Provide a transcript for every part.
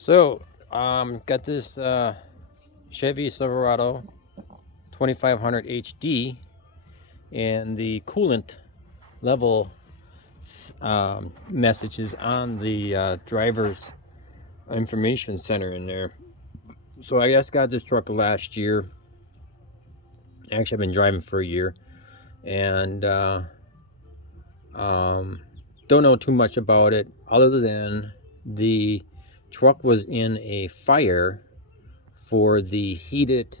So, got this Chevy Silverado 2500 HD, and the coolant level messages on the driver's information center in there. So I just got this truck last year. Actually, I've been driving for a year, and um, don't know too much about it other than the truck was in a fire for the heated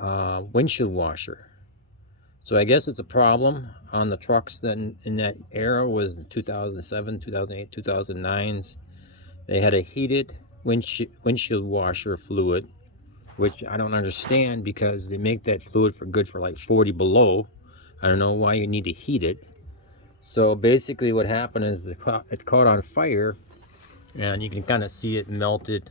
windshield washer. So I guess it's a problem on the trucks that in that era was 2007, 2008, 2009s. They had a heated windshield washer fluid, which I don't understand because they make that fluid for good for like 40 below. I don't know why you need to heat it. So basically what happened is it caught on fire, and you can kind of see it melted.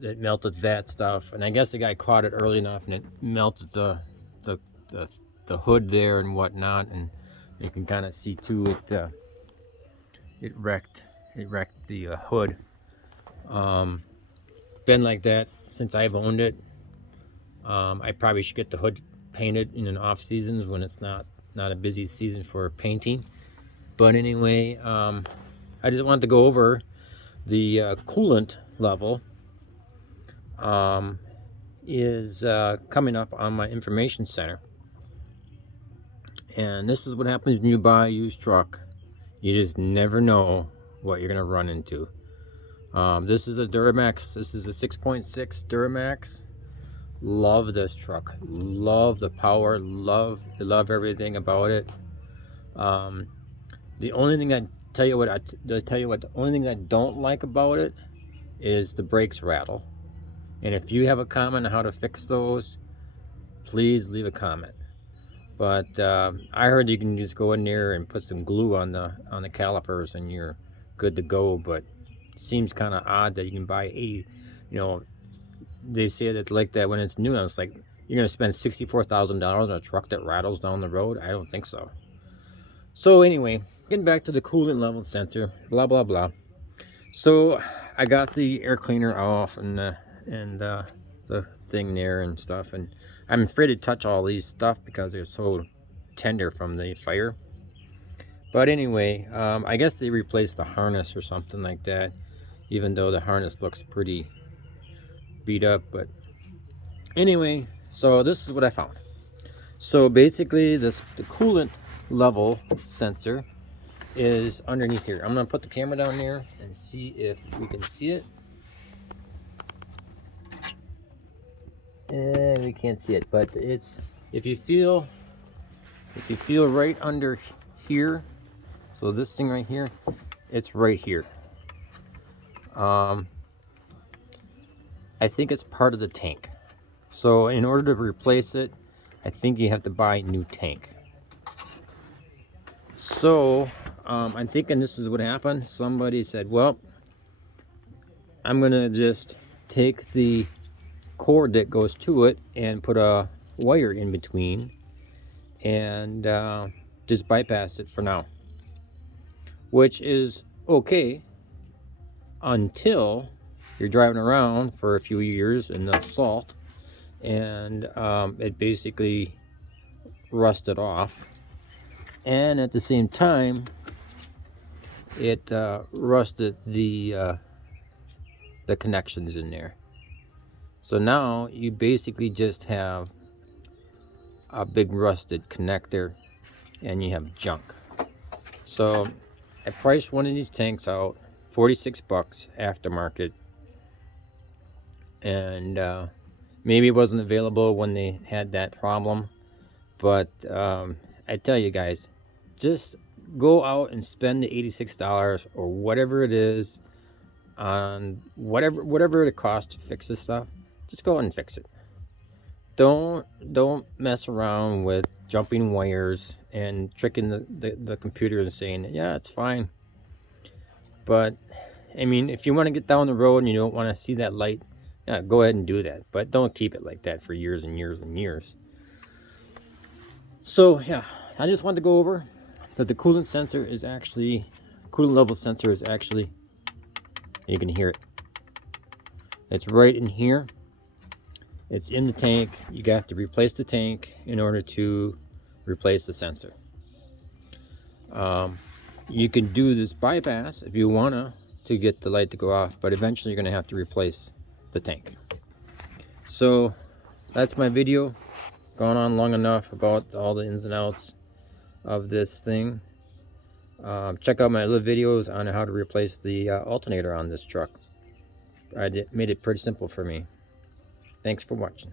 It melted that stuff, and I guess the guy caught it early enough, and it melted the the, the hood there and whatnot, and you can kind of see too it wrecked the hood. Um, been like that since I've owned it. I probably should get the hood painted in an off seasons when it's not a busy season for painting. But anyway, I just wanted to go over the coolant level. Is coming up on my information center, and this is what happens when you buy a used truck. You just never know what you're gonna run into. This is a Duramax. This is a 6.6 Duramax. Love this truck. Love the power. Love everything about it. The only thing I tell you what the only thing I don't like about it is the brakes rattle. And if you have a comment on how to fix those, please leave a comment. But I heard you can just go in there and put some glue on the calipers and you're good to go. But it seems kind of odd that you can buy they say that it's like that when it's new. And it's like you're gonna spend $64,000 on a truck that rattles down the road. I don't think so. So anyway, getting back to the coolant level sensor, blah blah blah. So I got the air cleaner off and the thing there and stuff, and I'm afraid to touch all these stuff because they're so tender from the fire. But anyway, I guess they replaced the harness or something like that, even though the harness looks pretty beat up. But anyway, so this is what I found. So basically the coolant level sensor is underneath here. I'm gonna put the camera down there and see if we can see it. And we can't see it, but it's if you feel right under here, so this thing right here, it's right here. I think it's part of the tank. So in order to replace it, I think you have to buy a new tank. So I'm thinking this is what happened. Somebody said, well, I'm gonna just take the cord that goes to it and put a wire in between and just bypass it for now, which is okay until you're driving around for a few years in the salt and it basically rusted off, and at the same time it rusted the connections in there. So now you basically just have a big rusted connector and you have junk. So I priced one of these tanks out, 46 bucks aftermarket, and maybe it wasn't available when they had that problem, but I tell you guys, just go out and spend the $86 or whatever it is on whatever it costs to fix this stuff. Just go out and fix it. Don't mess around with jumping wires and tricking the computer and saying, yeah, it's fine. But I mean, if you want to get down the road and you don't want to see that light, yeah, go ahead and do that. But don't keep it like that for years and years and years. So yeah, I just wanted to go over that the coolant level sensor is actually, you can hear it. It's right in here. It's in the tank. You have to replace the tank in order to replace the sensor. You can do this bypass if you wanna to get the light to go off, but eventually you're gonna have to replace the tank. So that's my video. Gone on long enough about all the ins and outs of this thing. Check out my other videos on how to replace the alternator on this truck. Made it pretty simple for me. Thanks for watching.